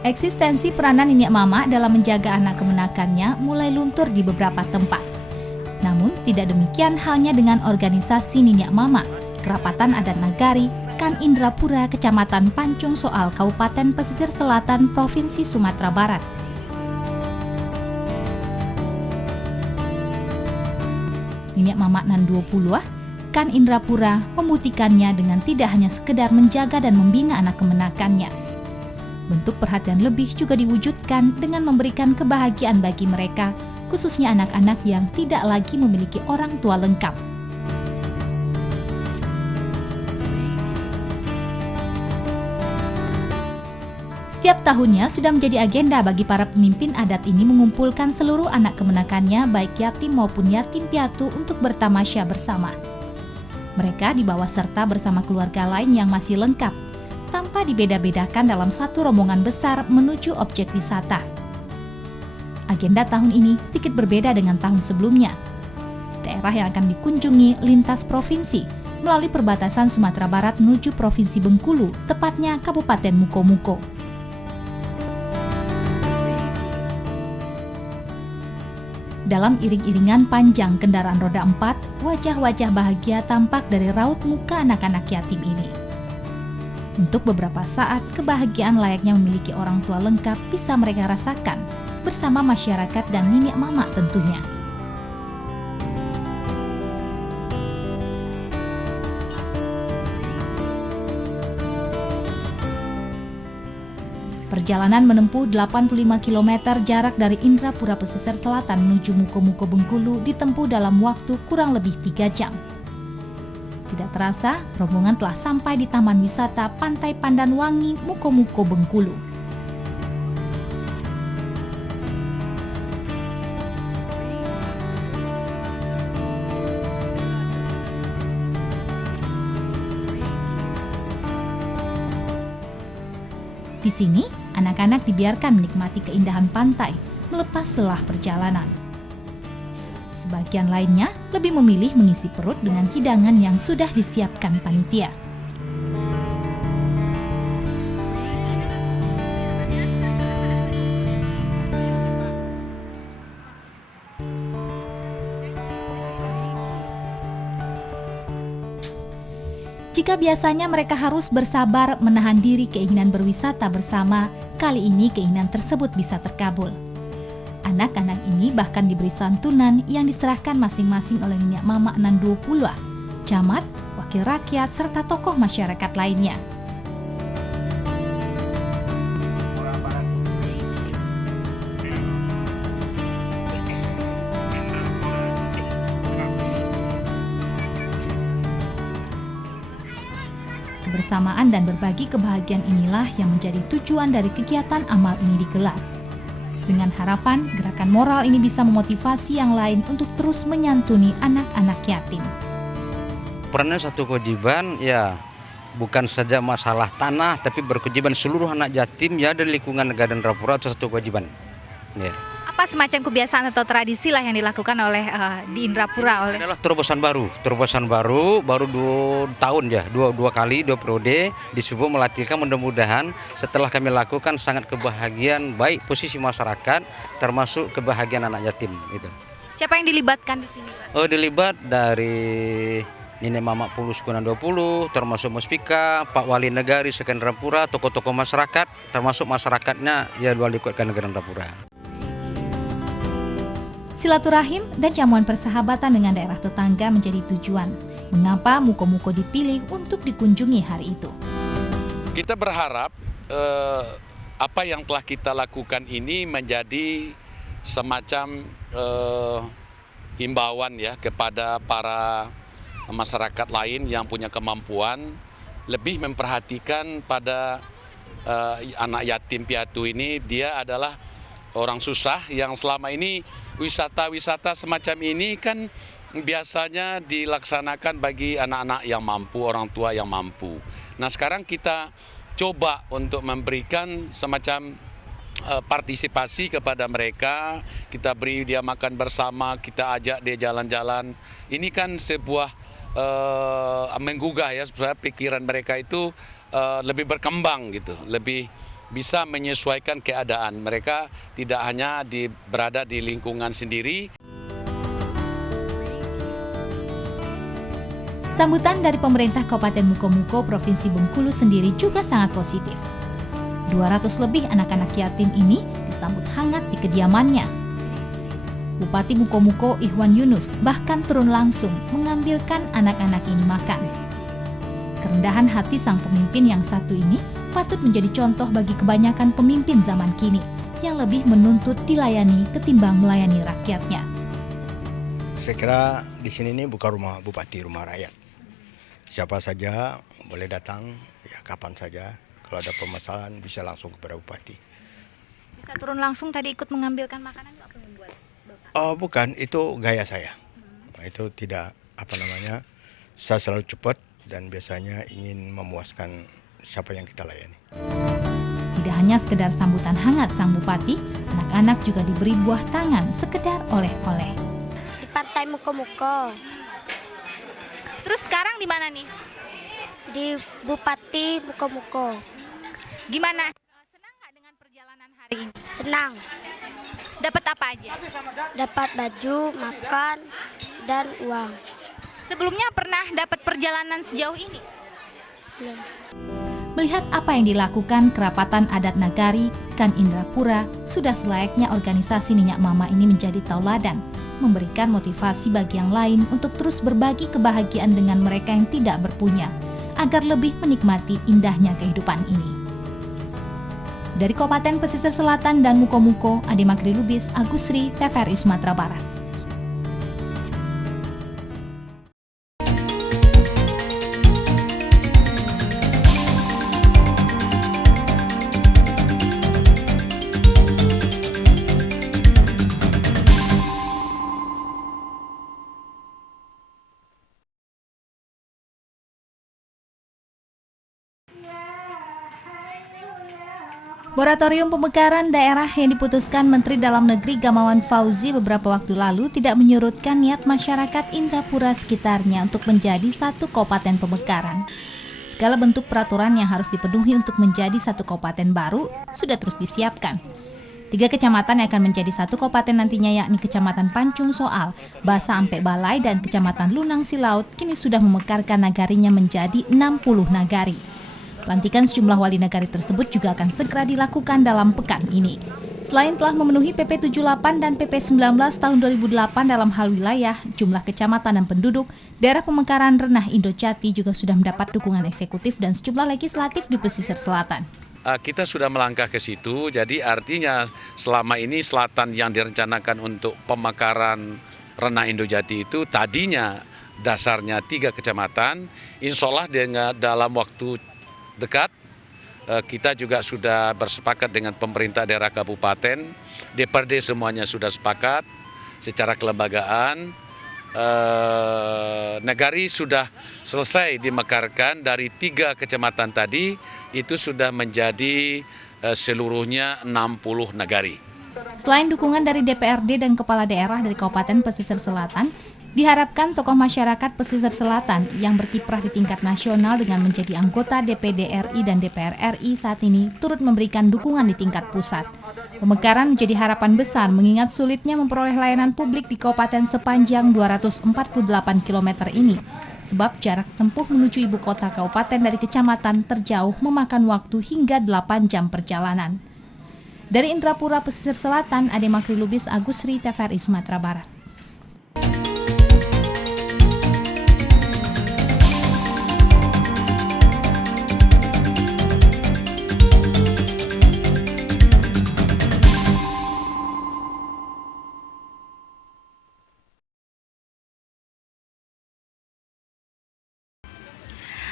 Eksistensi peranan Nini Mama dalam menjaga anak kemenakannya mulai luntur di beberapa tempat. Namun tidak demikian halnya dengan organisasi Nini Mama, Kerapatan Adat Nagari, Kan Indrapura, Kecamatan Pancung Soal, Kabupaten Pesisir Selatan, Provinsi Sumatera Barat. Nini Mama nan 20 Kan Indrapura membuktikannya dengan tidak hanya sekedar menjaga dan membina anak kemenakannya. Bentuk perhatian lebih juga diwujudkan dengan memberikan kebahagiaan bagi mereka, khususnya anak-anak yang tidak lagi memiliki orang tua lengkap. Setiap tahunnya sudah menjadi agenda bagi para pemimpin adat ini mengumpulkan seluruh anak kemenakannya, baik yatim maupun yatim piatu, untuk bertamasya bersama. Mereka dibawa serta bersama keluarga lain yang masih lengkap, tanpa dibeda-bedakan dalam satu rombongan besar menuju objek wisata. Agenda tahun ini sedikit berbeda dengan tahun sebelumnya. Daerah yang akan dikunjungi lintas provinsi melalui perbatasan Sumatera Barat menuju Provinsi Bengkulu, tepatnya Kabupaten Mukomuko. Dalam iring-iringan panjang kendaraan roda 4, wajah-wajah bahagia tampak dari raut muka anak-anak yatim ini. Untuk beberapa saat, kebahagiaan layaknya memiliki orang tua lengkap bisa mereka rasakan bersama masyarakat dan Nini Mama tentunya. Perjalanan menempuh 85 km jarak dari Indrapura Pesisir Selatan menuju Mukomuko Bengkulu ditempuh dalam waktu kurang lebih 3 jam. Tidak terasa, rombongan telah sampai di Taman Wisata Pantai Pandanwangi, Mukomuko, Bengkulu. Di sini, anak-anak dibiarkan menikmati keindahan pantai melepas lelah perjalanan. Sebagian lainnya lebih memilih mengisi perut dengan hidangan yang sudah disiapkan panitia. Jika biasanya mereka harus bersabar menahan diri keinginan berwisata bersama, kali ini keinginan tersebut bisa terkabul. Anak-anak ini bahkan diberi santunan yang diserahkan masing-masing oleh Nini Mama nan 20, camat, wakil rakyat, serta tokoh masyarakat lainnya. Kebersamaan dan berbagi kebahagiaan inilah yang menjadi tujuan dari kegiatan amal ini digelar. Dengan harapan gerakan moral ini bisa memotivasi yang lain untuk terus menyantuni anak-anak yatim. Perannya satu kewajiban, ya bukan saja masalah tanah, tapi berkewajiban seluruh anak yatim ya dari lingkungan negara dan Indrapura, itu satu kewajiban. Ya. Apa semacam kebiasaan atau tradisi lah yang dilakukan oleh di Indrapura oleh? Adalah terobosan baru baru 2 tahun ya, dua kali, 2 periode disuruh melatihkan, mudah-mudahan setelah kami lakukan sangat kebahagiaan baik posisi masyarakat termasuk kebahagiaan anak yatim itu. Siapa yang dilibatkan di sini, Pak? Oh, dilibat dari Nini Mama Pulus Kunan 20, termasuk Muspika, Pak Wali Negari Indrapura, tokoh-tokoh masyarakat, termasuk masyarakatnya ya Wali Kota Negara Indrapura. Silaturahim dan jamuan persahabatan dengan daerah tetangga menjadi tujuan. Mengapa Mukomuko dipilih untuk dikunjungi hari itu? Kita berharap apa yang telah kita lakukan ini menjadi semacam himbauan ya kepada para masyarakat lain yang punya kemampuan lebih memperhatikan pada anak yatim piatu ini. Dia adalah orang susah yang selama ini wisata-wisata semacam ini kan biasanya dilaksanakan bagi anak-anak yang mampu, orang tua yang mampu. Nah, sekarang kita coba untuk memberikan semacam partisipasi kepada mereka, kita beri dia makan bersama, kita ajak dia jalan-jalan. Ini kan sebuah menggugah ya, supaya pikiran mereka itu lebih berkembang gitu, lebih bisa menyesuaikan keadaan. Mereka tidak hanya berada di lingkungan sendiri. Sambutan dari pemerintah Kabupaten Mukomuko Provinsi Bengkulu sendiri juga sangat positif. 200 lebih anak-anak yatim ini disambut hangat di kediamannya. Bupati Mukomuko Ihwan Yunus bahkan turun langsung mengambilkan anak-anak ini makan. Kerendahan hati sang pemimpin yang satu ini patut menjadi contoh bagi kebanyakan pemimpin zaman kini yang lebih menuntut dilayani ketimbang melayani rakyatnya. Saya kira di sini ini bukan rumah bupati, rumah rakyat. Siapa saja boleh datang, ya kapan saja. Kalau ada permasalahan bisa langsung kepada bupati. Bisa turun langsung tadi ikut mengambilkan makanan itu apa yang membuat Bapak? Oh bukan, itu gaya saya. Nah, itu tidak saya selalu cepat dan biasanya ingin memuaskan siapa yang kita layani. Tidak hanya sekedar sambutan hangat sang bupati, anak-anak juga diberi buah tangan sekedar oleh-oleh. Di Pantai Mukomuko, Terus sekarang di mana nih? di Bupati Mukomuko. Gimana? Senang nggak dengan perjalanan hari ini? Senang, Dapat apa aja? dapat baju, makan, dan uang. Sebelumnya pernah dapat perjalanan sejauh ini? Belum. Melihat apa yang dilakukan Kerapatan Adat Nagari, Kan Indrapura, sudah selayaknya organisasi Minyak Mama ini menjadi tauladan, memberikan motivasi bagi yang lain untuk terus berbagi kebahagiaan dengan mereka yang tidak berpunya, agar lebih menikmati indahnya kehidupan ini. Dari Kabupaten Pesisir Selatan dan Mukomuko, Ade Makri Lubis, Agusri, TVRI Sumatera Barat. Moratorium pemekaran daerah yang diputuskan Menteri Dalam Negeri Gamawan Fauzi beberapa waktu lalu tidak menyurutkan niat masyarakat Indrapura sekitarnya untuk menjadi satu kabupaten pemekaran. Segala bentuk peraturan yang harus dipenuhi untuk menjadi satu kabupaten baru sudah terus disiapkan. 3 kecamatan yang akan menjadi satu kabupaten nantinya yakni Kecamatan Pancung Soal, Basa Ampe Balai, dan Kecamatan Lunang Silaut kini sudah memekarkan nagarinya menjadi 60 nagari. Pelantikan sejumlah wali nagari tersebut juga akan segera dilakukan dalam pekan ini. Selain telah memenuhi PP 78 dan PP 19 tahun 2008 dalam hal wilayah, jumlah kecamatan dan penduduk, daerah pemekaran Renah Indojati juga sudah mendapat dukungan eksekutif dan sejumlah legislatif di pesisir selatan. Kita sudah melangkah ke situ, jadi artinya selama ini selatan yang direncanakan untuk pemekaran Renah Indojati itu tadinya dasarnya 3 kecamatan, insya Allah dalam waktu dekat kita juga sudah bersepakat dengan pemerintah daerah kabupaten, DPRD semuanya sudah sepakat secara kelembagaan. Nagari sudah selesai dimekarkan dari 3 kecamatan tadi, itu sudah menjadi seluruhnya 60 nagari. Selain dukungan dari DPRD dan kepala daerah dari Kabupaten Pesisir Selatan, diharapkan tokoh masyarakat pesisir selatan yang berkiprah di tingkat nasional dengan menjadi anggota DPD RI dan DPR RI saat ini turut memberikan dukungan di tingkat pusat. Pemekaran menjadi harapan besar mengingat sulitnya memperoleh layanan publik di kabupaten sepanjang 248 km ini. Sebab jarak tempuh menuju ibu kota kabupaten dari kecamatan terjauh memakan waktu hingga 8 jam perjalanan. Dari Indrapura Pesisir Selatan, Ade Makri Lubis, Agusri, TVRI Sumatera Barat.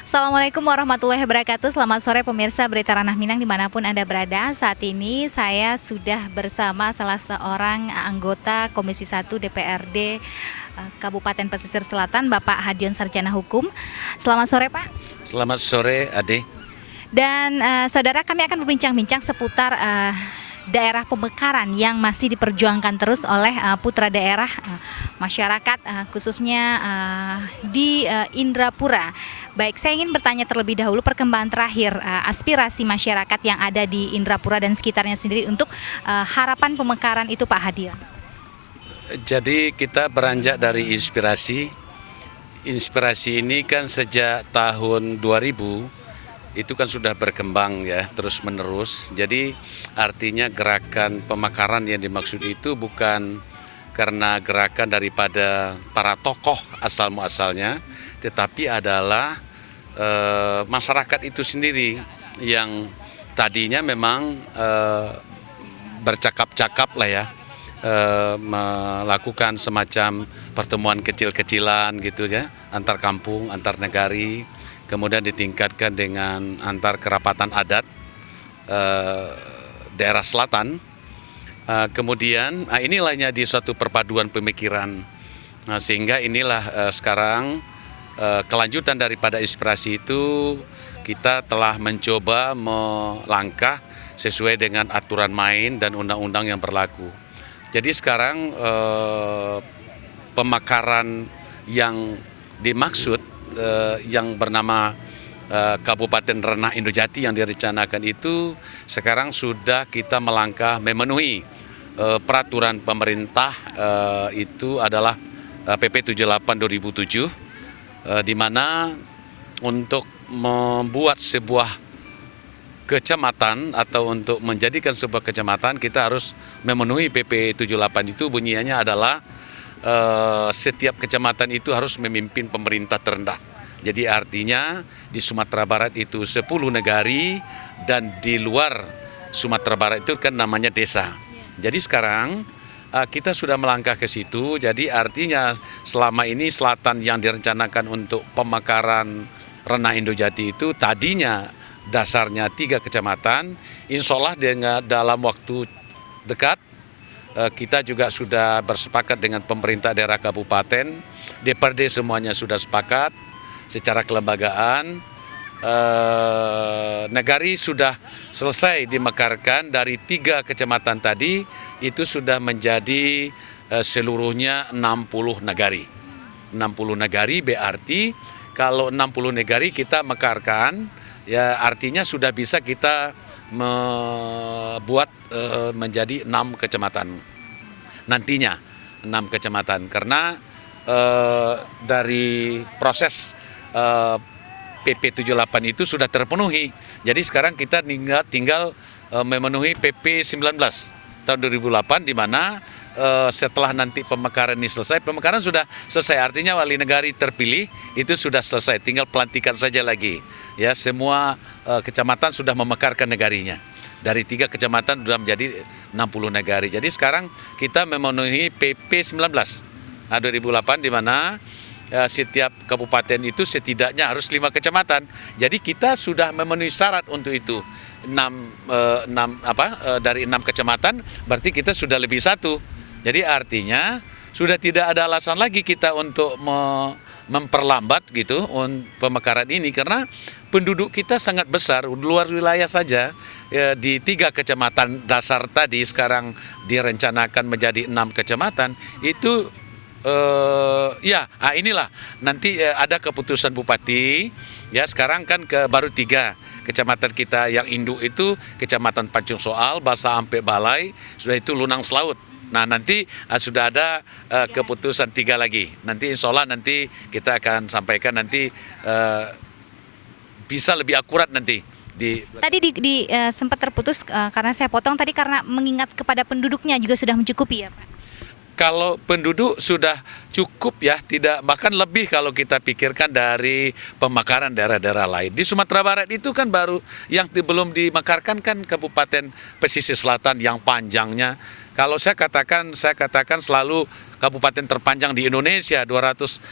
Assalamualaikum warahmatullahi wabarakatuh. Selamat sore pemirsa Berita Ranah Minang dimanapun Anda berada. Saat ini saya sudah bersama salah seorang anggota Komisi 1 DPRD Kabupaten Pesisir Selatan, Bapak Hadion Sarjana Hukum. Selamat sore Pak. Selamat sore Ade. Dan saudara, kami akan berbincang-bincang seputar daerah pemekaran yang masih diperjuangkan terus oleh putra daerah masyarakat khususnya di Indrapura. Baik, saya ingin bertanya terlebih dahulu perkembangan terakhir aspirasi masyarakat yang ada di Indrapura dan sekitarnya sendiri untuk harapan pemekaran itu, Pak Hadi. Jadi kita beranjak dari inspirasi. Inspirasi ini kan sejak tahun 2000 itu kan sudah berkembang ya terus menerus. Jadi artinya gerakan pemekaran yang dimaksud itu bukan karena gerakan daripada para tokoh asal muasalnya, tetapi adalah masyarakat itu sendiri yang tadinya memang bercakap-cakap lah ya, melakukan semacam pertemuan kecil-kecilan gitu ya, antar kampung, antar negari, kemudian ditingkatkan dengan antar kerapatan adat daerah selatan. Kemudian inilah di suatu perpaduan pemikiran, sehingga inilah sekarang kelanjutan daripada inspirasi itu kita telah mencoba melangkah sesuai dengan aturan main dan undang-undang yang berlaku. Jadi sekarang pemekaran yang dimaksud yang bernama Kabupaten Renah Indojati yang direncanakan itu sekarang sudah kita melangkah memenuhi peraturan pemerintah, itu adalah PP 78 2007, di mana untuk membuat sebuah kecamatan atau untuk menjadikan sebuah kecamatan kita harus memenuhi PP 78 itu. Bunyinya adalah setiap kecamatan itu harus memimpin pemerintah terendah. Jadi artinya di Sumatera Barat itu 10 negari dan di luar Sumatera Barat itu kan namanya desa. Jadi sekarang kita sudah melangkah ke situ. Jadi artinya selama ini selatan yang direncanakan untuk pemekaran Renah Indojati itu tadinya dasarnya 3 kecamatan. Insya Allah dalam waktu dekat kita juga sudah bersepakat dengan pemerintah daerah kabupaten, DPRD semuanya sudah sepakat secara kelembagaan. Negari sudah selesai dimekarkan dari 3 kecamatan tadi, itu sudah menjadi seluruhnya 60 negari. 60 negari berarti kalau 60 negari kita mekarkan, ya artinya sudah bisa kita membuat menjadi 6 kecamatan. Nantinya 6 kecamatan karena dari proses PP 78 itu sudah terpenuhi. Jadi sekarang kita tinggal memenuhi PP 19 tahun 2008 di mana setelah nanti pemekaran ini selesai, pemekaran sudah selesai, artinya wali negari terpilih itu sudah selesai, tinggal pelantikan saja lagi. Ya, semua kecamatan sudah memekarkan negarinya. Dari 3 kecamatan sudah menjadi 60 negari. Jadi sekarang kita memenuhi PP 19 2008 di mana setiap kabupaten itu setidaknya harus 5 kecamatan. Jadi kita sudah memenuhi syarat untuk itu. Dari 6 kecamatan berarti kita sudah lebih 1. Jadi artinya sudah tidak ada alasan lagi kita untuk memperlambat gitu pemekaran ini karena penduduk kita sangat besar, luar wilayah saja di 3 kecamatan dasar tadi sekarang direncanakan menjadi 6 kecamatan itu. Inilah nanti ada keputusan bupati ya. Sekarang kan baru 3 kecamatan kita yang induk itu kecamatan Pancung Soal, Basa Ampe Balai, sudah itu Lunang Selaut. Nah nanti sudah ada keputusan 3 lagi. Nanti insya Allah nanti kita akan sampaikan nanti bisa lebih akurat nanti. Tadi sempat terputus karena saya potong tadi karena mengingat kepada penduduknya juga sudah mencukupi ya Pak. Kalau penduduk sudah cukup ya, tidak bahkan lebih kalau kita pikirkan dari pemekaran daerah-daerah lain. Di Sumatera Barat itu kan baru yang belum dimekarkan kan Kabupaten Pesisir Selatan yang panjangnya. Kalau saya katakan selalu kabupaten terpanjang di Indonesia, 240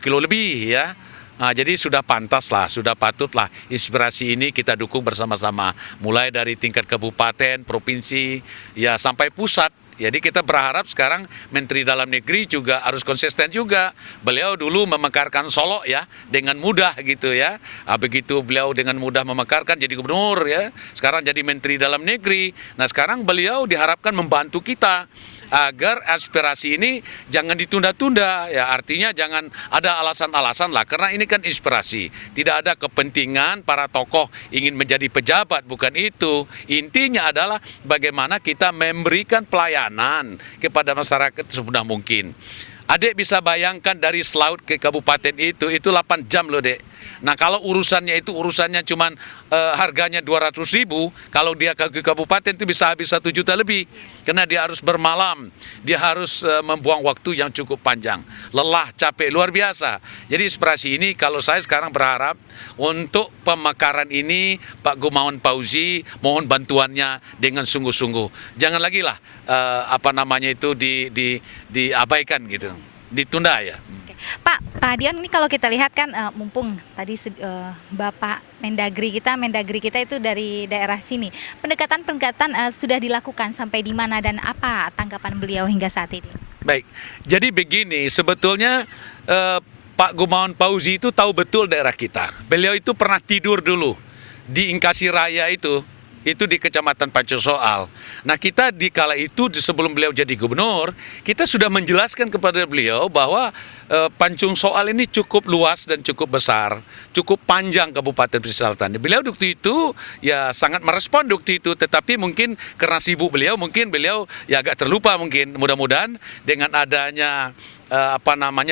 kilo lebih ya. Nah, jadi sudah pantas lah, sudah patut lah inspirasi ini kita dukung bersama-sama. Mulai dari tingkat kabupaten, provinsi, ya sampai pusat. Jadi kita berharap sekarang Menteri Dalam Negeri juga harus konsisten juga. Beliau dulu memekarkan Solo ya dengan mudah gitu ya. Begitu beliau dengan mudah memekarkan jadi gubernur ya. Sekarang jadi Menteri Dalam Negeri. Nah sekarang beliau diharapkan membantu kita agar aspirasi ini jangan ditunda-tunda ya, artinya jangan ada alasan-alasan lah, karena ini kan inspirasi, tidak ada kepentingan para tokoh ingin menjadi pejabat, bukan itu. Intinya adalah bagaimana kita memberikan pelayanan kepada masyarakat semudah mungkin. Adik bisa bayangkan dari Selaut ke kabupaten itu 8 jam loh dek. Nah kalau urusannya cuman harganya 200.000, kalau dia ke kabupaten itu bisa habis 1 juta lebih. Karena dia harus bermalam, dia harus membuang waktu yang cukup panjang. Lelah, capek, luar biasa. Jadi inspirasi ini kalau saya sekarang berharap untuk pemekaran ini Pak Gumawan Fauzi mohon bantuannya dengan sungguh-sungguh. Jangan lagi lah diabaikan gitu, ditunda ya. Pak Dion, ini kalau kita lihat kan mumpung tadi Bapak Mendagri kita itu dari daerah sini. Pendekatan sudah dilakukan sampai di mana dan apa tanggapan beliau hingga saat ini? Baik, jadi begini, sebetulnya Pak Gumawan Fauzi itu tahu betul daerah kita. Beliau itu pernah tidur dulu di Inkasi Raya itu di Kecamatan Pancung Soal. Nah kita di kala itu sebelum beliau jadi gubernur, kita sudah menjelaskan kepada beliau bahwa Pancung Soal ini cukup luas dan cukup besar, cukup panjang Kabupaten Pesisir Selatan. Beliau waktu itu ya sangat merespon waktu itu, tetapi mungkin karena sibuk beliau ya agak terlupa mungkin. Mudah-mudahan dengan adanya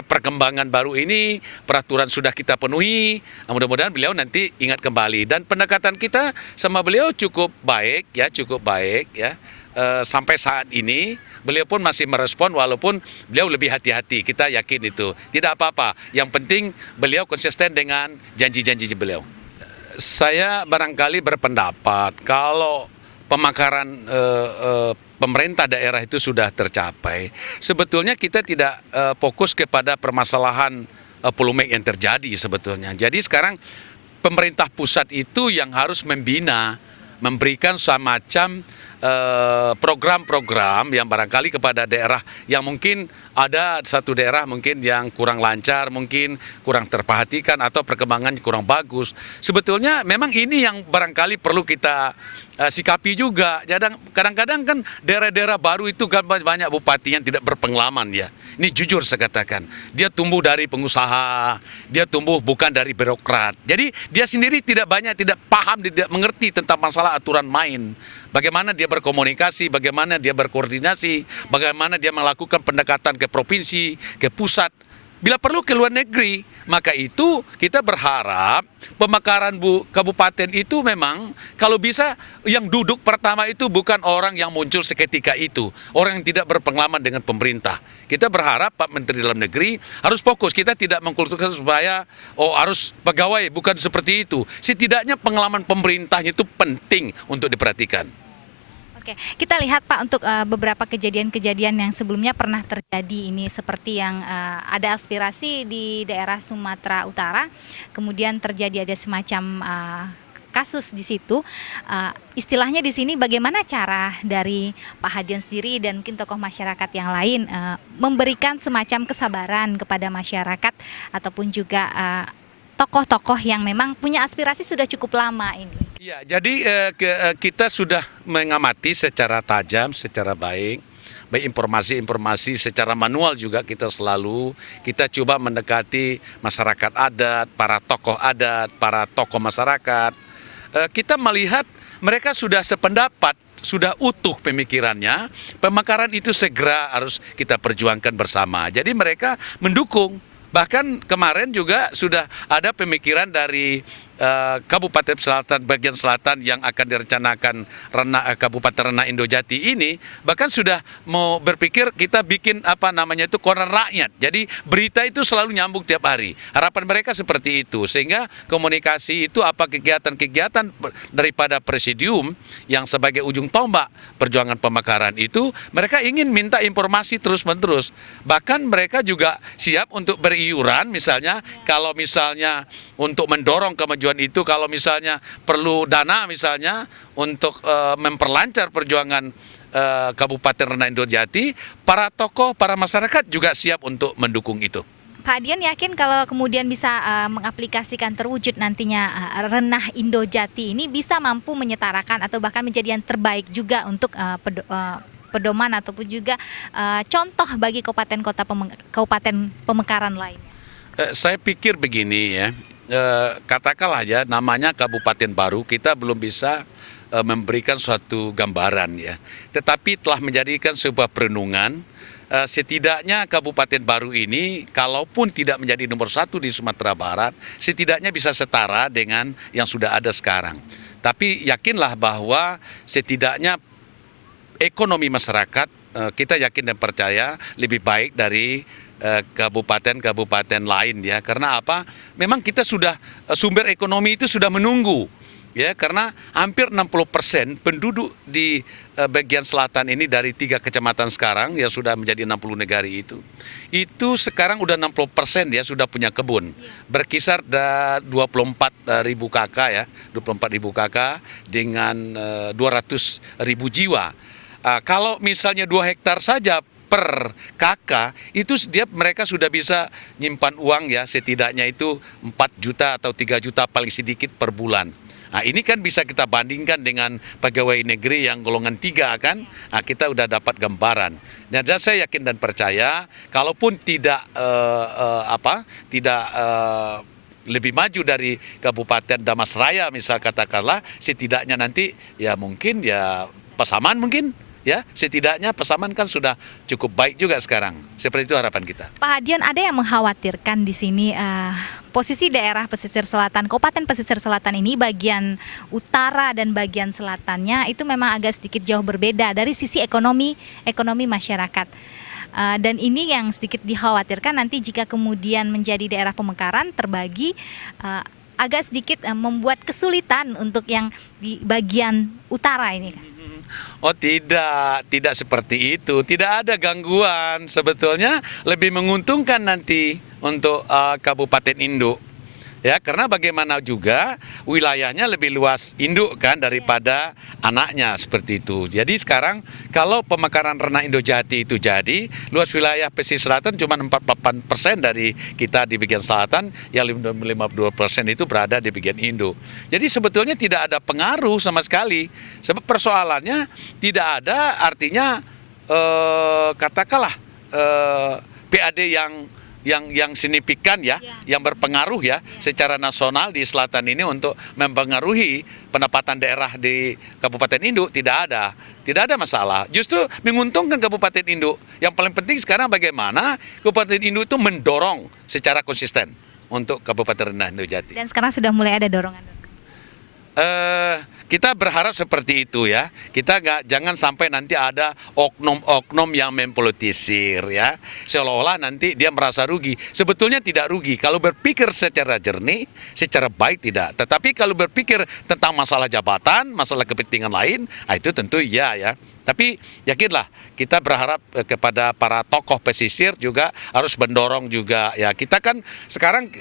perkembangan baru ini, peraturan sudah kita penuhi, mudah-mudahan beliau nanti ingat kembali. Dan pendekatan kita sama beliau cukup baik ya. Sampai saat ini beliau pun masih merespon walaupun beliau lebih hati-hati, kita yakin itu. Tidak apa-apa, yang penting beliau konsisten dengan janji-janji beliau. Saya barangkali berpendapat kalau pemekaran pemerintah daerah itu sudah tercapai, sebetulnya kita tidak fokus kepada permasalahan polemik yang terjadi sebetulnya. Jadi sekarang pemerintah pusat itu yang harus memberikan semacam program-program yang barangkali kepada daerah yang mungkin ada satu daerah mungkin yang kurang lancar, mungkin kurang terperhatikan atau perkembangan kurang bagus. Sebetulnya memang ini yang barangkali perlu kita sikapi juga. Kadang-kadang kan daerah-daerah baru itu kan banyak bupati yang tidak berpengalaman ya. Ini jujur saya katakan. Dia tumbuh dari pengusaha, dia tumbuh bukan dari birokrat. Jadi dia sendiri tidak paham, tidak mengerti tentang masalah aturan main. Bagaimana dia berkomunikasi, bagaimana dia berkoordinasi, bagaimana dia melakukan pendekatan ke provinsi, ke pusat. Bila perlu ke luar negeri, maka itu kita berharap pemekaran kabupaten itu memang kalau bisa yang duduk pertama itu bukan orang yang muncul seketika itu, orang yang tidak berpengalaman dengan pemerintah. Kita berharap Pak Menteri Dalam Negeri harus fokus, kita tidak mengkulturkan supaya harus pegawai, bukan seperti itu. Setidaknya pengalaman pemerintahnya itu penting untuk diperhatikan. Oke, kita lihat Pak untuk beberapa kejadian-kejadian yang sebelumnya pernah terjadi ini seperti yang ada aspirasi di daerah Sumatera Utara, kemudian terjadi ada semacam kasus di situ. Istilahnya di sini bagaimana cara dari Pak Hadian sendiri dan mungkin tokoh masyarakat yang lain memberikan semacam kesabaran kepada masyarakat ataupun juga tokoh-tokoh yang memang punya aspirasi sudah cukup lama ini. Ya, jadi kita sudah mengamati secara tajam, secara baik informasi-informasi secara manual juga kita coba mendekati masyarakat adat, para tokoh masyarakat. Kita melihat mereka sudah sependapat, sudah utuh pemikirannya, pemekaran itu segera harus kita perjuangkan bersama. Jadi mereka mendukung. Bahkan kemarin juga sudah ada pemikiran dari Kabupaten Selatan bagian selatan yang akan direncanakan Kabupaten Renah Indojati ini, bahkan sudah mau berpikir kita bikin koran rakyat. Jadi berita itu selalu nyambung tiap hari. Harapan mereka seperti itu, sehingga komunikasi itu kegiatan-kegiatan daripada presidium yang sebagai ujung tombak perjuangan pemekaran itu, mereka ingin minta informasi terus-menerus. Bahkan mereka juga siap untuk beriuran, misalnya kalau misalnya untuk mendorong kemajuan itu, kalau misalnya perlu dana misalnya untuk memperlancar perjuangan Kabupaten Renah Indojati, para tokoh, para masyarakat juga siap untuk mendukung itu. Pak Adian yakin kalau kemudian bisa mengaplikasikan terwujud nantinya Renah Indojati ini bisa mampu menyetarakan atau bahkan menjadi yang terbaik juga untuk pedoman ataupun juga contoh bagi kabupaten pemekaran lainnya? Saya pikir begini ya, katakanlah ya namanya kabupaten baru, kita belum bisa memberikan suatu gambaran ya. Tetapi telah menjadikan sebuah perenungan, setidaknya kabupaten baru ini kalaupun tidak menjadi nomor 1 di Sumatera Barat, setidaknya bisa setara dengan yang sudah ada sekarang. Tapi yakinlah bahwa setidaknya ekonomi masyarakat kita yakin dan percaya lebih baik dari kabupaten-kabupaten lain ya. Karena apa? Memang kita sudah sumber ekonomi itu sudah menunggu ya, karena hampir 60% penduduk di bagian selatan ini dari 3 kecamatan sekarang yang sudah menjadi 60 negari itu sekarang udah 60% ya sudah punya kebun. Berkisar 24.000 KK ya, 24.000 KK dengan 200.000 jiwa. Kalau misalnya 2 hektar saja per KK itu mereka sudah bisa nyimpan uang ya, setidaknya itu 4 juta atau 3 juta paling sedikit per bulan. Nah, ini kan bisa kita bandingkan dengan pegawai negeri yang golongan 3 kan, nah, kita udah dapat gambaran. Dan saya yakin dan percaya, kalaupun tidak lebih maju dari Kabupaten Damasraya misal katakanlah, setidaknya nanti ya mungkin ya Pasaman mungkin. Ya, setidaknya Pasaman kan sudah cukup baik juga sekarang. Seperti itu harapan kita. Pak Adian, ada yang mengkhawatirkan di sini posisi daerah pesisir selatan, Kabupaten Pesisir Selatan ini bagian utara dan bagian selatannya itu memang agak sedikit jauh berbeda dari sisi ekonomi masyarakat. Dan ini yang sedikit dikhawatirkan nanti jika kemudian menjadi daerah pemekaran terbagi agak sedikit membuat kesulitan untuk yang di bagian utara ini kan. Oh tidak seperti itu, tidak ada gangguan, sebetulnya lebih menguntungkan nanti untuk Kabupaten Induk. Ya, karena bagaimana juga wilayahnya lebih luas induk kan daripada anaknya seperti itu. Jadi sekarang kalau pemekaran Renah Indojati itu jadi, luas wilayah pesisir selatan cuma 48% dari kita di bagian selatan, yang 52% itu berada di bagian induk. Jadi sebetulnya tidak ada pengaruh sama sekali. Sebab persoalannya tidak ada, artinya katakanlah PAD yang signifikan ya, yang berpengaruh ya secara nasional di selatan ini untuk mempengaruhi pendapatan daerah di Kabupaten Induk, tidak ada masalah. Justru menguntungkan Kabupaten Induk. Yang paling penting sekarang bagaimana Kabupaten Induk itu mendorong secara konsisten untuk Kabupaten Renah Indojati. Dan sekarang sudah mulai ada dorongan. Kita berharap seperti itu ya. Kita jangan sampai nanti ada oknum-oknum yang mempolitisir ya. Seolah-olah nanti dia merasa rugi. Sebetulnya tidak rugi. Kalau berpikir secara jernih, secara baik tidak. Tetapi kalau berpikir tentang masalah jabatan, masalah kepentingan lain, itu tentu iya ya. Tapi yakinlah kita berharap kepada para tokoh pesisir juga harus mendorong juga ya. Kita kan sekarang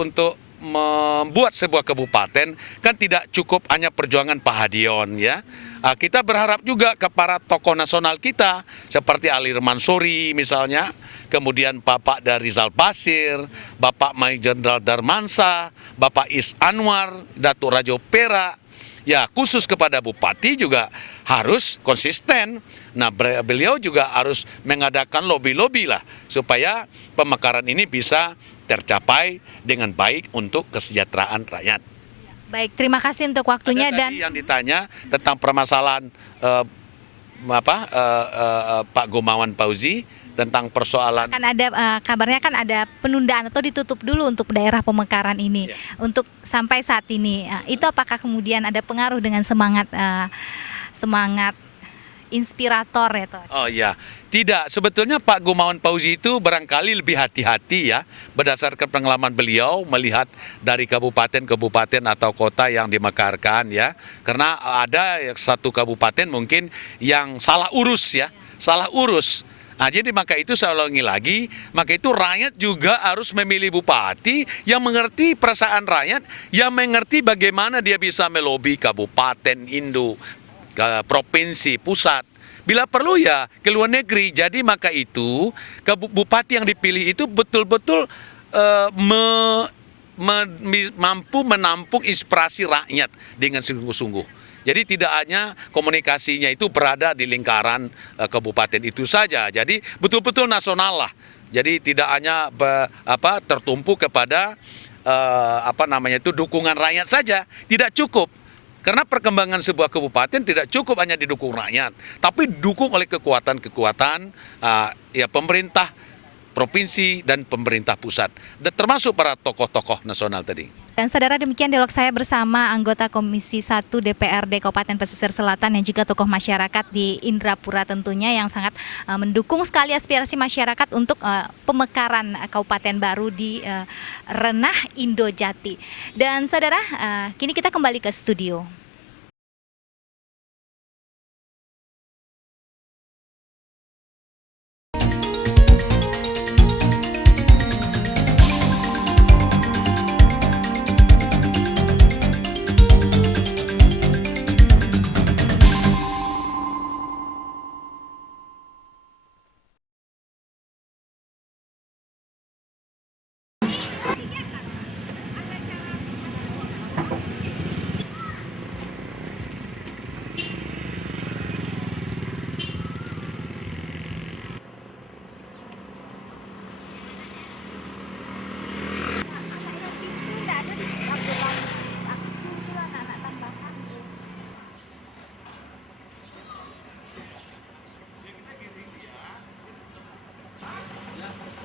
untuk membuat sebuah kabupaten kan tidak cukup hanya perjuangan Pak Hadion ya. Kita berharap juga kepada tokoh nasional kita seperti Ali Mansuri misalnya, kemudian Bapak dari Rizal Basir, Bapak Major Jenderal Darmansa, Bapak Is Anwar, Datuk Rajo Perak. Ya, khusus kepada Bupati juga harus konsisten. Nah, beliau juga harus mengadakan lobby-lobby lah supaya pemekaran ini bisa tercapai dengan baik untuk kesejahteraan rakyat. Baik, terima kasih untuk waktunya. Dan yang ditanya tentang permasalahan Pak Gomawan Fauzi tentang persoalan kan ada kabarnya kan ada penundaan atau ditutup dulu untuk daerah pemekaran ini untuk sampai saat ini. Itu apakah kemudian ada pengaruh dengan semangat inspirator ya Tos? Oh iya, tidak. Sebetulnya Pak Gomawan Fauzi itu barangkali lebih hati-hati ya, berdasarkan pengalaman beliau melihat dari kabupaten-kabupaten atau kota yang dimekarkan ya. Karena ada satu kabupaten mungkin yang salah urus ya, salah urus. Nah, jadi maka itu saya ulangi lagi, maka itu rakyat juga harus memilih bupati yang mengerti perasaan rakyat, yang mengerti bagaimana dia bisa melobi Kabupaten Induk. ke provinsi, pusat. Bila perlu ya ke luar negeri. Jadi maka itu bupati yang dipilih itu betul-betul mampu menampung inspirasi rakyat dengan sungguh-sungguh. Jadi tidak hanya komunikasinya itu berada di lingkaran kabupaten itu saja. Jadi betul-betul nasional lah. Jadi tidak hanya tertumpu kepada dukungan rakyat saja. Tidak cukup. Karena perkembangan sebuah kabupaten tidak cukup hanya didukung rakyat, tapi didukung oleh kekuatan-kekuatan pemerintah provinsi dan pemerintah pusat, dan termasuk para tokoh-tokoh nasional tadi. Dan saudara, demikian dialog saya bersama anggota Komisi 1 DPRD Kabupaten Pesisir Selatan yang juga tokoh masyarakat di Indrapura tentunya yang sangat mendukung sekali aspirasi masyarakat untuk pemekaran Kabupaten baru di Renah Indojati. Dan saudara, kini kita kembali ke studio.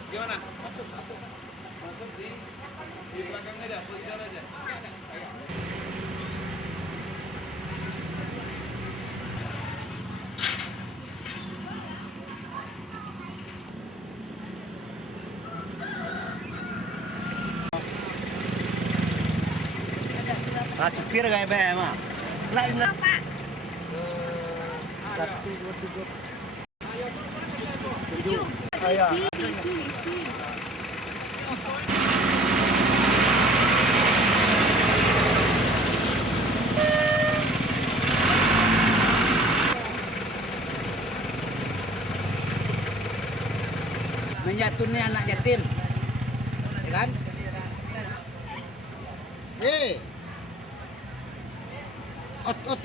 Gimana? Masuk di belakangnya dah, posisinya aja. Supir kayak BM mah. Lain lah. Pak. 1, 2, 3. Ayo. Menyatunnya anak yatim, ya kan? Ot.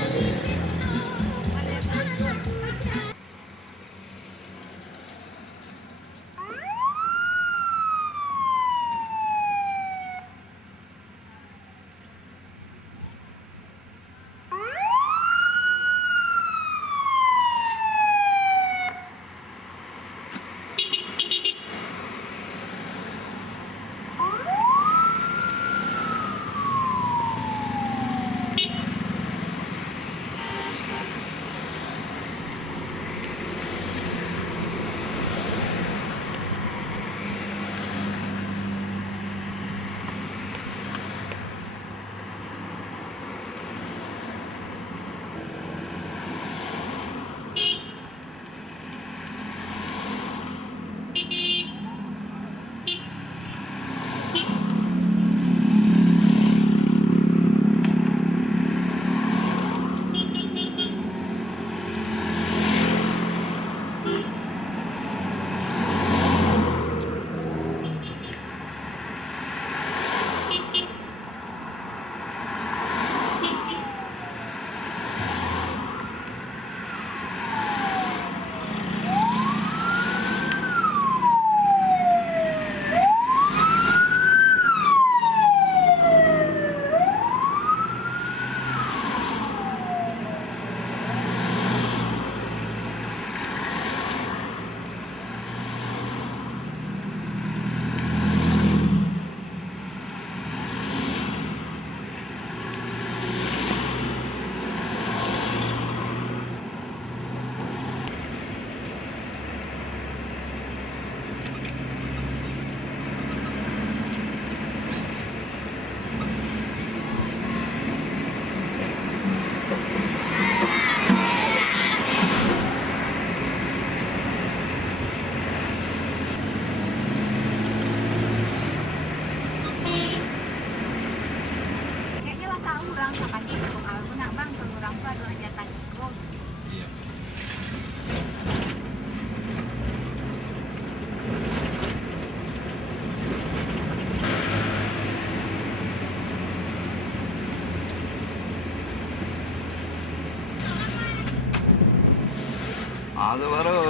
itu baru.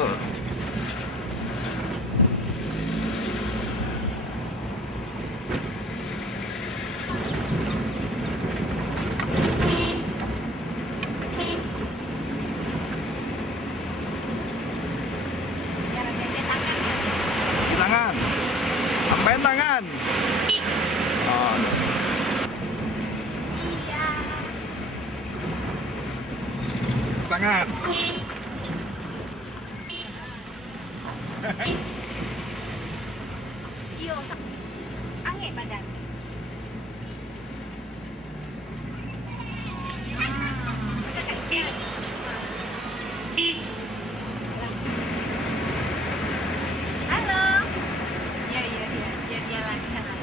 Tangan. Sampein tangan. Oh. Tangan. Iyo, angin badan. Halo. Iya, dia lagi sana.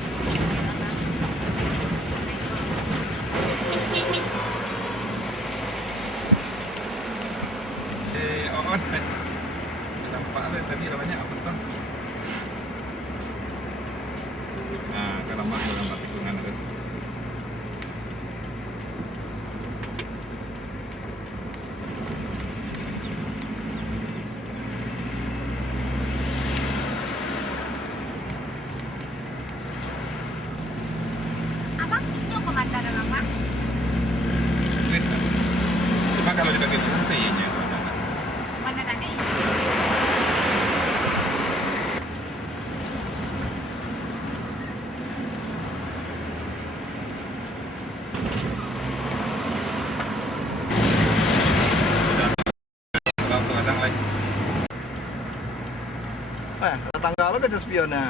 On. Nampak ada tadi namanya apa tuh? Nah, kalau mak dalam tikungan terus. Abang itu komandan apa? Tulis kan? Cuma kalau di bagian itu T-nya. Mana ada ini? Kalau tuh kadang lagi. Tetangga lo kerja spionnya.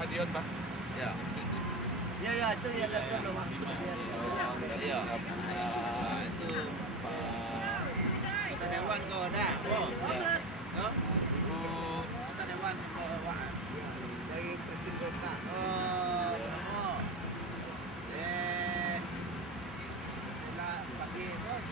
Hadion, Pak. Ya. Ya, itu ya datang rumah. Iya. Itu Kota Dewan kau dah. Oh. Ya. Ibu Kota Dewan kau dari Presiden Kota. Oh. Nak pagi bos.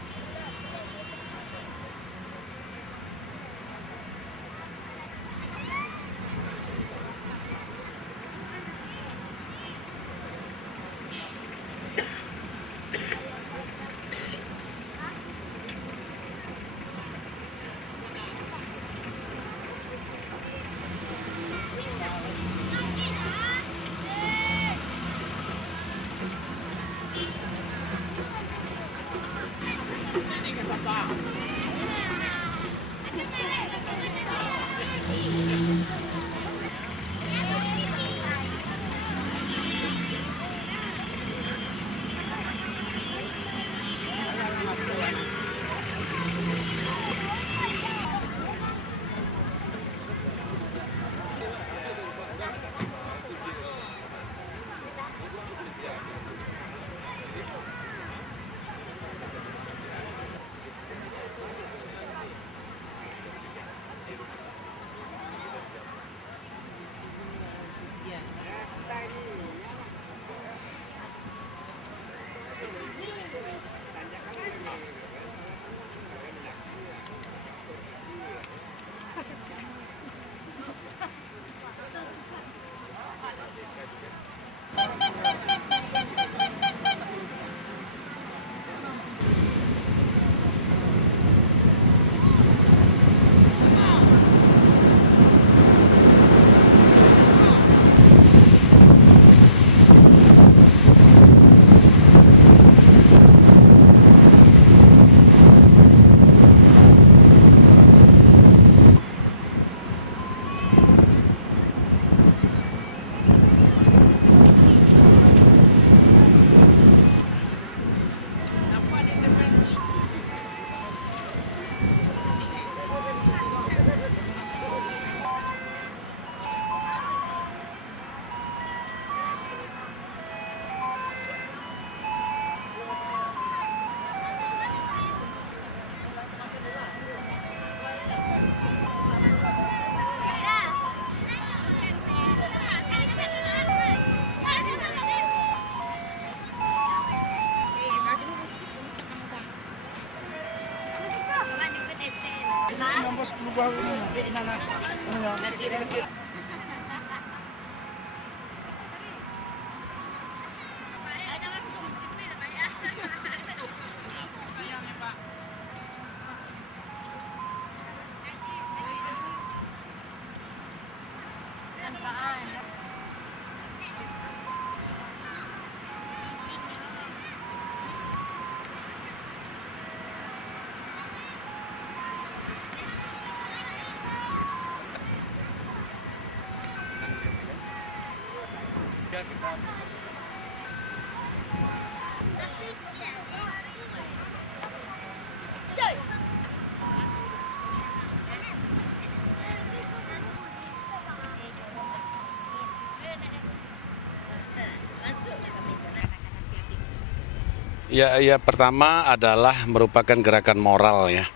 Ya, pertama adalah merupakan gerakan moral ya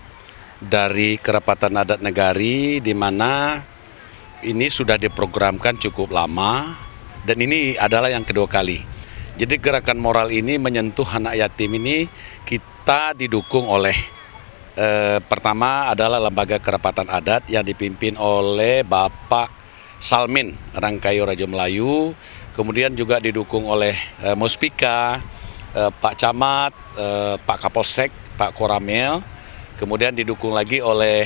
dari Kerapatan Adat Negari, di mana ini sudah diprogramkan cukup lama dan ini adalah yang kedua kali. Jadi gerakan moral ini menyentuh anak yatim ini kita didukung oleh pertama adalah Lembaga Kerapatan Adat yang dipimpin oleh Bapak Salmin Rangkayo Raja Melayu, kemudian juga didukung oleh Muspika, Pak Camat, Pak Kapolsek, Pak Koramil, kemudian didukung lagi oleh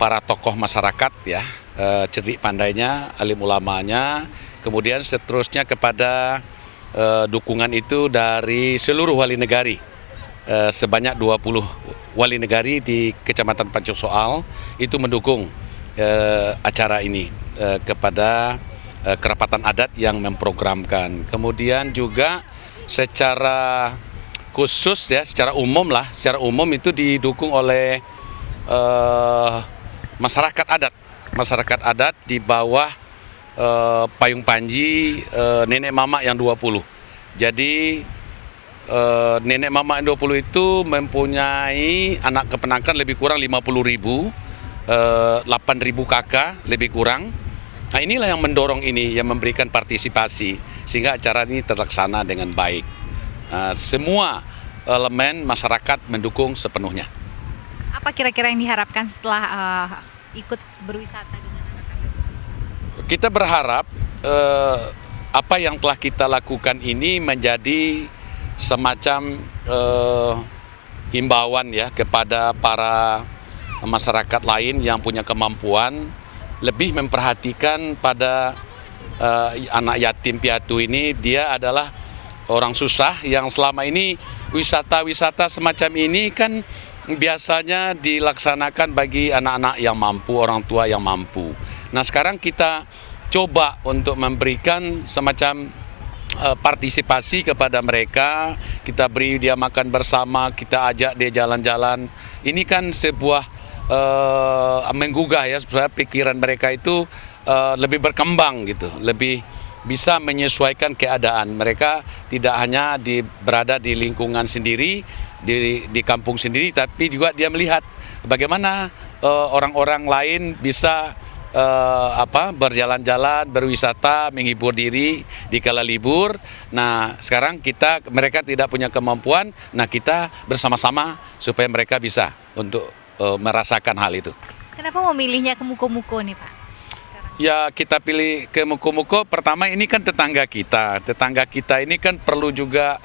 para tokoh masyarakat ya, cerdik pandainya, alim ulamanya, kemudian seterusnya kepada dukungan itu dari seluruh wali negari, sebanyak 20 wali negari di Kecamatan Pancuk Soal itu mendukung acara ini kepada Kerapatan Adat yang memprogramkan. Kemudian juga secara khusus ya, secara umum itu didukung oleh masyarakat adat di bawah Payung Panji nenek mama yang 20. Jadi nenek mama yang 20 itu mempunyai anak kepenakan lebih kurang 50.000, 8.000 kakak lebih kurang. Nah inilah yang mendorong ini, yang memberikan partisipasi sehingga acara ini terlaksana dengan baik. Semua elemen masyarakat mendukung sepenuhnya. Apa kira-kira yang diharapkan setelah ikut berwisata dengan anak-anak? Kita berharap apa yang telah kita lakukan ini menjadi semacam himbauan ya kepada para masyarakat lain yang punya kemampuan lebih memperhatikan pada anak yatim piatu ini. Dia adalah orang susah yang selama ini wisata-wisata semacam ini kan biasanya dilaksanakan bagi anak-anak yang mampu, orang tua yang mampu. Nah sekarang kita coba untuk memberikan semacam partisipasi kepada mereka, kita beri dia makan bersama, kita ajak dia jalan-jalan. Ini kan sebuah menggugah ya, supaya pikiran mereka itu lebih berkembang gitu, lebih bisa menyesuaikan keadaan. Mereka tidak hanya berada di lingkungan sendiri, di kampung sendiri, tapi juga dia melihat bagaimana orang-orang lain bisa berjalan-jalan, berwisata, menghibur diri di kala libur. Nah, sekarang mereka tidak punya kemampuan, nah kita bersama-sama supaya mereka bisa untuk merasakan hal itu. Kenapa memilihnya ke Muko-Muko nih Pak? Ya kita pilih ke Muko-Muko, pertama ini kan tetangga kita. Tetangga kita ini kan perlu juga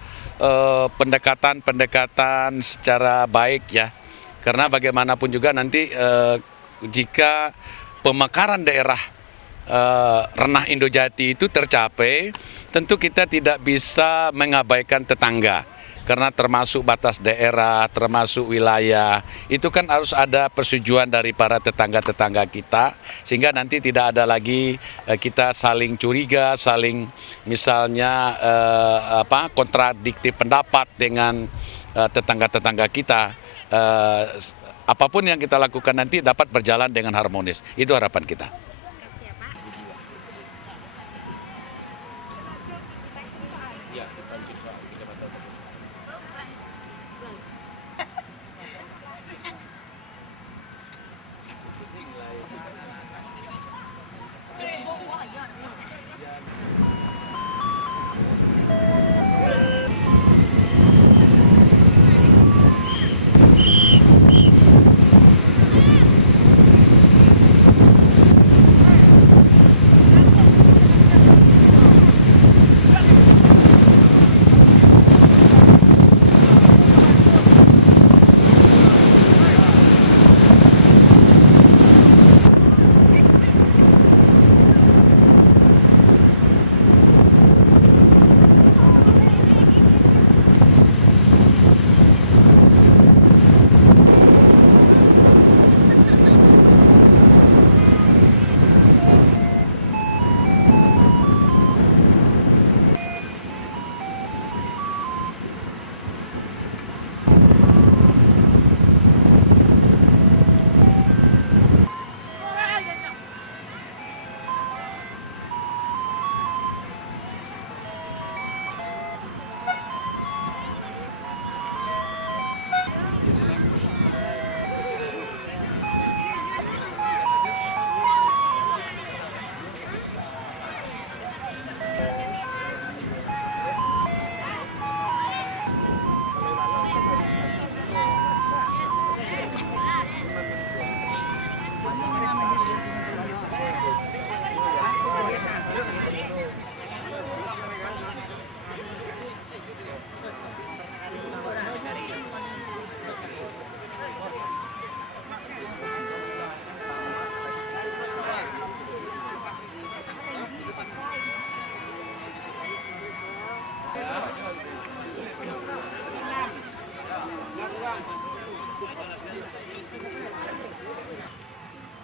pendekatan secara baik ya. Karena bagaimanapun juga nanti jika pemekaran daerah Renah Indojati itu tercapai, tentu kita tidak bisa mengabaikan tetangga. Karena termasuk batas daerah, termasuk wilayah, itu kan harus ada persetujuan dari para tetangga-tetangga kita, sehingga nanti tidak ada lagi kita saling curiga, saling misalnya kontradiktif pendapat dengan tetangga-tetangga kita. Apapun yang kita lakukan nanti dapat berjalan dengan harmonis, itu harapan kita.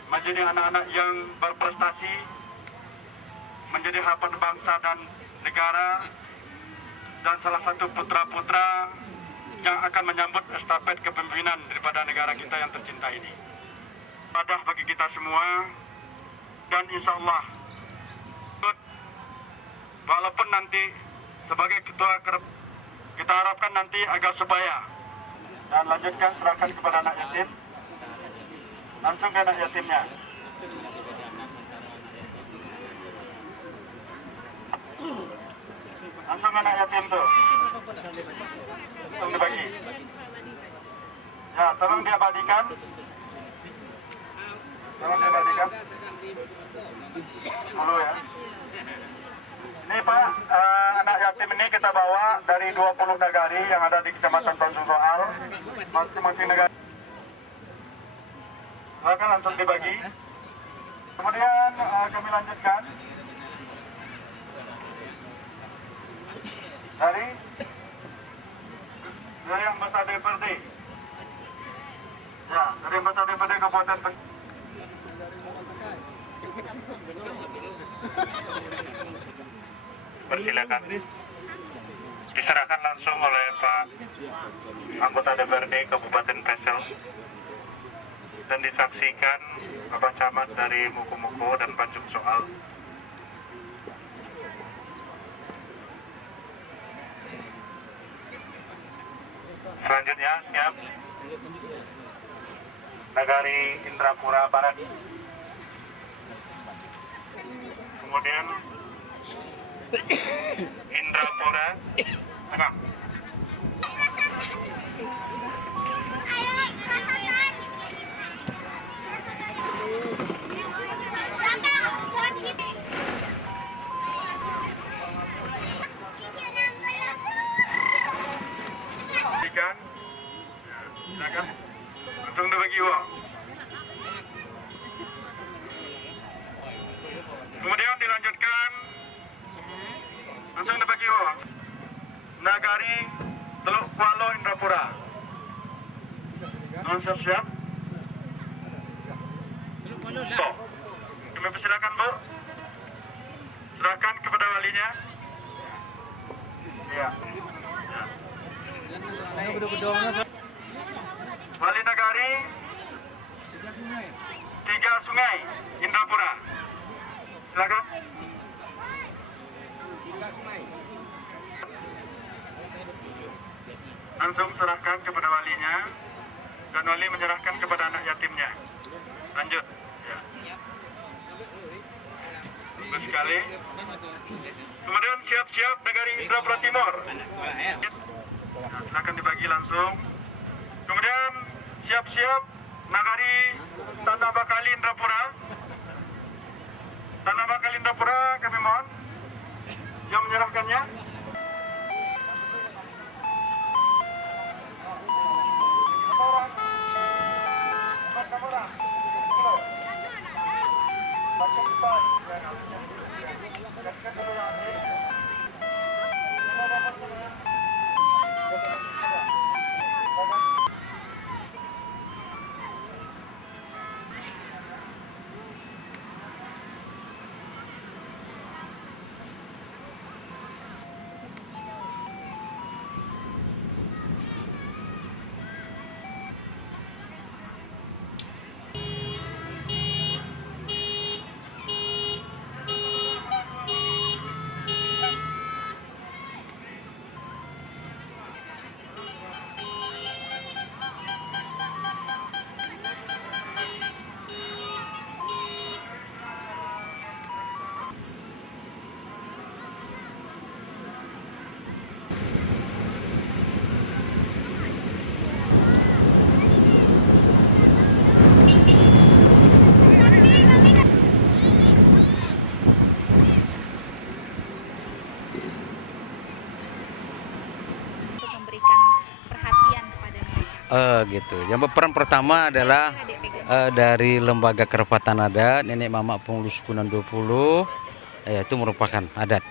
Menjadi anak-anak yang berprestasi, menjadi harapan bangsa dan negara, dan salah satu putra-putra yang akan menyambut estafet kepemimpinan daripada negara kita yang tercinta ini. Ibadah bagi kita semua, dan insya Allah walaupun nanti sebagai ketua kita harapkan nanti agak supaya. Dan lanjutkan serahkan kepada anak yatim. Langsung ke anak yatimnya. Langsung anak yatim tuh. Langsung dibagi. Ya, tolong diabadikan. Tolong diabadikan. 10 ya. Ini Pak, anak yatim ini kita bawa dari 20 nagari yang ada di Kecamatan Tanjung Roal. Masing-masing negara. Silakan langsung dibagi. Kemudian kami lanjutkan. Dari anggota DPRD. Ya, dari anggota DPRD Kabupaten Persilakan. Diserahkan langsung oleh Pak anggota DPRD Kabupaten Pesel dan disaksikan Bapak Camat dari Muko-Muko dan Panjung Soal. Selanjutnya siap Nagari Indrapura Barat. Kemudian Indrapura Tengah. Silakan langsung dibagi uang. Kemudian dilanjutkan langsung dibagi uang. Nagari Teluk Kualo Indrapura. Siap-siap. Kami persilakan Bu. Serahkan kepada walinya. Ya. Wali Nagari 3 Sungai Indrapura. Silakan. Langsung serahkan kepada walinya dan wali menyerahkan kepada anak yatimnya. Lanjut. Ya. Bagus sekali. Kemudian siap-siap Nagari Indrapura Timur. Nah, silakan dibagi langsung. Kemudian siap-siap Nagari Tanah Bakali Indrapura. Tanah Bakali Indrapura kami mohon yang menyerahkannya. Gitu. Yang peran pertama adalah dari Lembaga Kerapatan Adat Nenek Mama Pengurus Kunan 20, yaitu merupakan adat,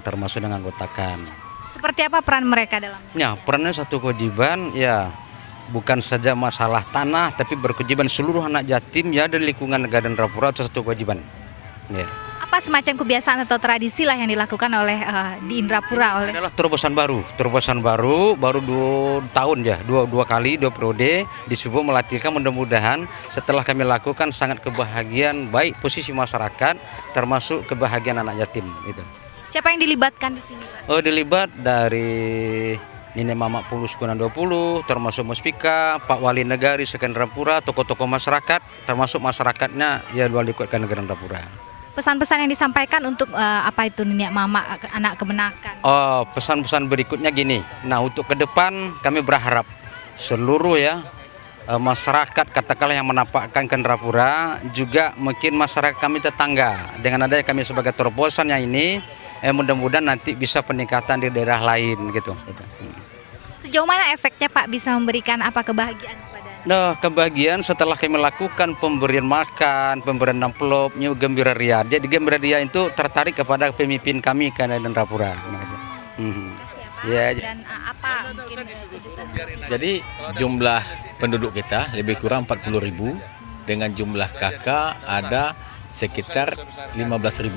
termasuk dengan anggotakan. Seperti apa peran mereka dalam? Ya, perannya satu kewajiban, ya bukan saja masalah tanah, tapi berkewajiban seluruh anak yatim ya dari lingkungan negara dan Indrapura itu satu kewajiban. Ya. Apa semacam kebiasaan atau tradisi lah yang dilakukan oleh di Indrapura oleh? Adalah terobosan baru baru 2 tahun ya, dua kali 2 periode disebut melatihkan, mudah-mudahan setelah kami lakukan sangat kebahagiaan baik posisi masyarakat termasuk kebahagiaan anak yatim itu. Siapa yang dilibatkan di sini, Pak? Oh, dilibat dari Nenek Mamak Pulus Kunan 20, termasuk Muspika, Pak Wali Negari Sekendrapura, tokoh-tokoh masyarakat, termasuk masyarakatnya ya Wali Kota Sekendrapura. Pesan-pesan yang disampaikan untuk apa itu Nenek Mamak anak kemenakan? Oh, pesan-pesan berikutnya gini. Nah, untuk ke depan kami berharap seluruh masyarakat katakanlah yang menampakkan Kendrapura, juga mungkin masyarakat kami tetangga, dengan adanya kami sebagai terobosannya ini, mudah-mudahan nanti bisa peningkatan di daerah lain gitu. Sejauh mana efeknya Pak bisa memberikan apa kebahagiaan kepada? Nah, kebahagiaan setelah kami lakukan pemberian makan, pemberian amplop, Gembira Ria. Jadi Gembira Ria itu tertarik kepada pemimpin kami Kendrapura. Ya. Dan apa mungkin Jadi jumlah penduduk kita lebih kurang 40.000, dengan jumlah kakak ada sekitar 15.000.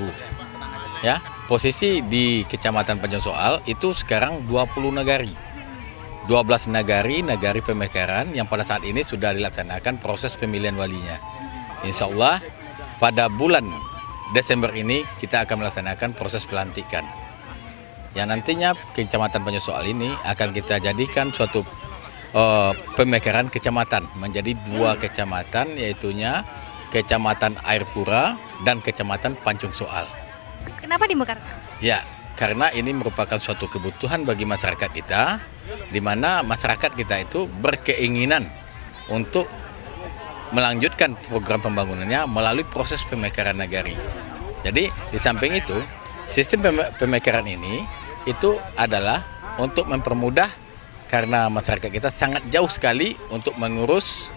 Ya, posisi di Kecamatan Panjangsoal itu sekarang 20 nagari. 12 nagari pemekaran yang pada saat ini sudah dilaksanakan proses pemilihan walinya. Insya Allah pada bulan Desember ini kita akan melaksanakan proses pelantikan. Yang nantinya Kecamatan Panjangsoal ini akan kita jadikan suatu pemekaran kecamatan menjadi 2 kecamatan, yaitunya Kecamatan Airpura dan Kecamatan Panjangsoal. Kenapa dimekarkan? Ya, karena ini merupakan suatu kebutuhan bagi masyarakat kita, di mana masyarakat kita itu berkeinginan untuk melanjutkan program pembangunannya melalui proses pemekaran nagari. Jadi di samping itu, sistem pemekaran ini itu adalah untuk mempermudah, karena masyarakat kita sangat jauh sekali untuk mengurus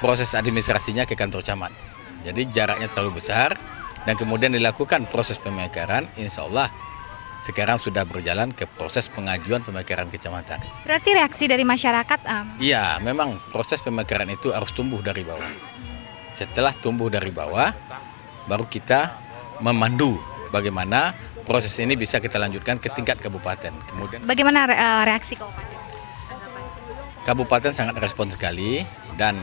proses administrasinya ke kantor camat. Jadi jaraknya terlalu besar, dan kemudian dilakukan proses pemekaran, insya Allah sekarang sudah berjalan ke proses pengajuan pemekaran kecamatan. Berarti reaksi dari masyarakat? Iya, memang proses pemekaran itu harus tumbuh dari bawah. Setelah tumbuh dari bawah, baru kita memandu bagaimana proses ini bisa kita lanjutkan ke tingkat kabupaten. Kemudian bagaimana reaksi kabupaten? Kabupaten sangat respon sekali dan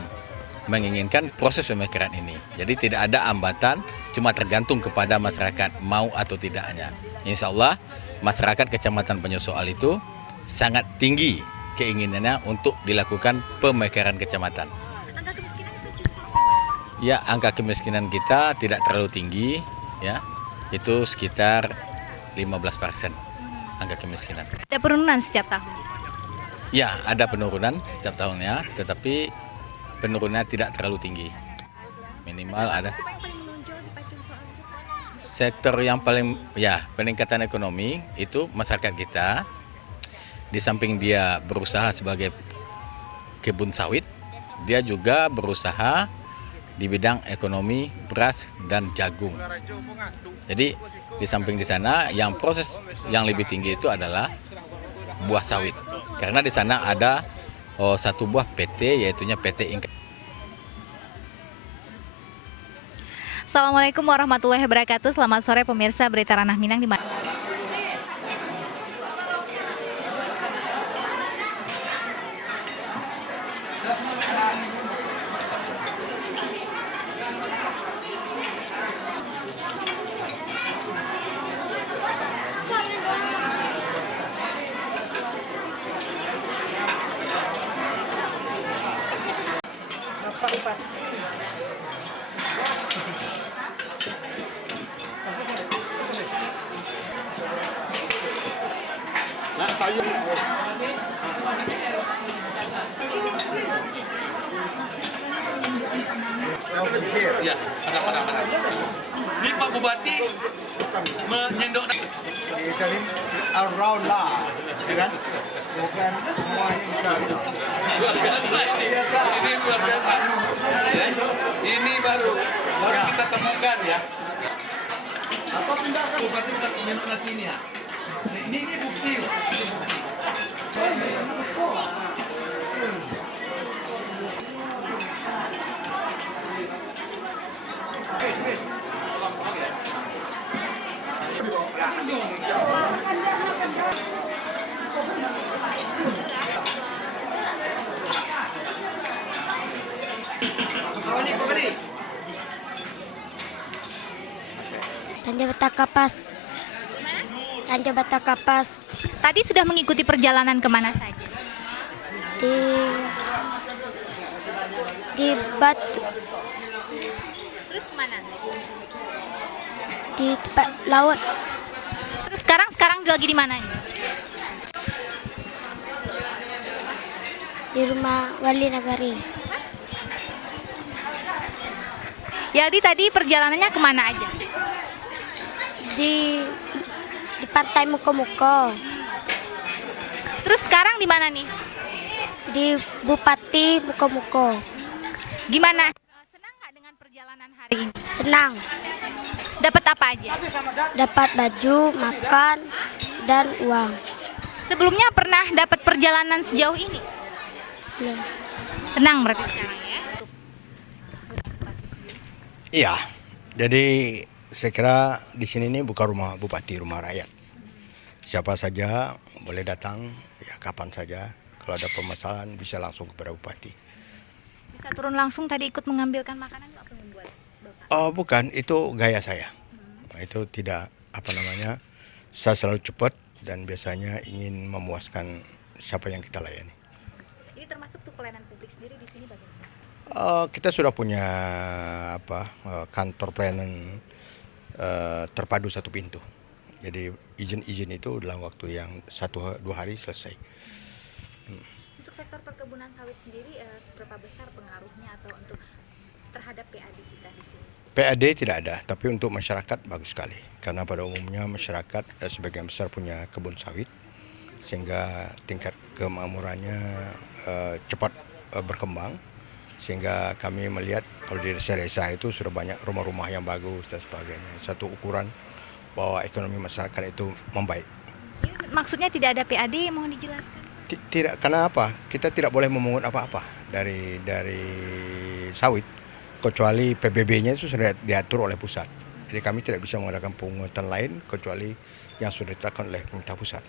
menginginkan proses pemekaran ini. Jadi tidak ada hambatan, cuma tergantung kepada masyarakat mau atau tidaknya. Insya Allah masyarakat Kecamatan Panjangsoal itu sangat tinggi keinginannya untuk dilakukan pemekaran kecamatan. Angka kemiskinan itu Ya, angka kemiskinan kita tidak terlalu tinggi, ya, itu sekitar 15% angka kemiskinan. Ada penurunan setiap tahun? Ya, ada penurunan setiap tahunnya, tetapi penurunannya tidak terlalu tinggi. Minimal ada. Sektor yang paling peningkatan ekonomi itu masyarakat kita, di samping dia berusaha sebagai kebun sawit, dia juga berusaha di bidang ekonomi beras dan jagung. Jadi di samping di sana yang proses yang lebih tinggi itu adalah buah sawit, karena di sana ada satu buah PT, yaitunya PT Inka. Assalamualaikum warahmatullahi wabarakatuh. Selamat sore pemirsa Berita Ranah Minang di mana. Ya, ada. Ini Pak Bupati menyendok around lah, kan? Bukan semuanya bisa. Luar biasa. Ini luar biasa. Ini baru kita temukan ya. Apa pindah ke Bupati kita menyendok nasi ini ya? Ini bukti. Tanjung Kapas. Tanjung Batak Kapas. Tadi sudah mengikuti perjalanan kemana saja? Di Batu, Terus kemana? di tempat laut, Terus sekarang lagi di mana nih? di rumah Wali Nagari. Yaldi tadi perjalanannya kemana aja? Di pantai Muko-Muko, Terus sekarang di mana nih? di Bupati Muko-Muko. Gimana? Senang nggak dengan perjalanan hari ini? Senang, Dapat apa aja? dapat baju, makan, dan uang. Sebelumnya pernah dapat perjalanan sejauh ini? Belum. Senang berarti sekarang ya? Iya, jadi saya kira di sini ini bukan rumah bupati, rumah rakyat. Siapa saja boleh datang, ya kapan saja. Kalau ada permasalahan bisa langsung kepada bupati. Bisa turun langsung tadi ikut mengambilkan makanan Pak membuat Bapak? Oh bukan, itu gaya saya. Nah, itu tidak saya selalu cepat dan biasanya ingin memuaskan siapa yang kita layani. Ini termasuk tuh pelayanan publik sendiri di sini bagaimana? Kita sudah punya kantor pelayanan terpadu satu pintu. Jadi izin-izin itu dalam waktu yang 1-2 hari selesai. Untuk sektor perkebunan sawit sendiri seberapa besar pengaruhnya atau untuk terhadap PAD kita di sini? PAD tidak ada, tapi untuk masyarakat bagus sekali. Karena pada umumnya masyarakat sebagian besar punya kebun sawit, sehingga tingkat kemakmurannya cepat berkembang. Sehingga kami melihat kalau di desa-desa itu sudah banyak rumah-rumah yang bagus dan sebagainya. Satu ukuran bahwa ekonomi masyarakat itu membaik. Maksudnya tidak ada PAD, mohon dijelaskan. Tidak, karena apa? Kita tidak boleh memungut apa-apa dari sawit, kecuali PBB-nya itu sudah diatur oleh pusat. Jadi kami tidak bisa mengadakan pungutan lain kecuali yang sudah ditetapkan oleh pemerintah pusat.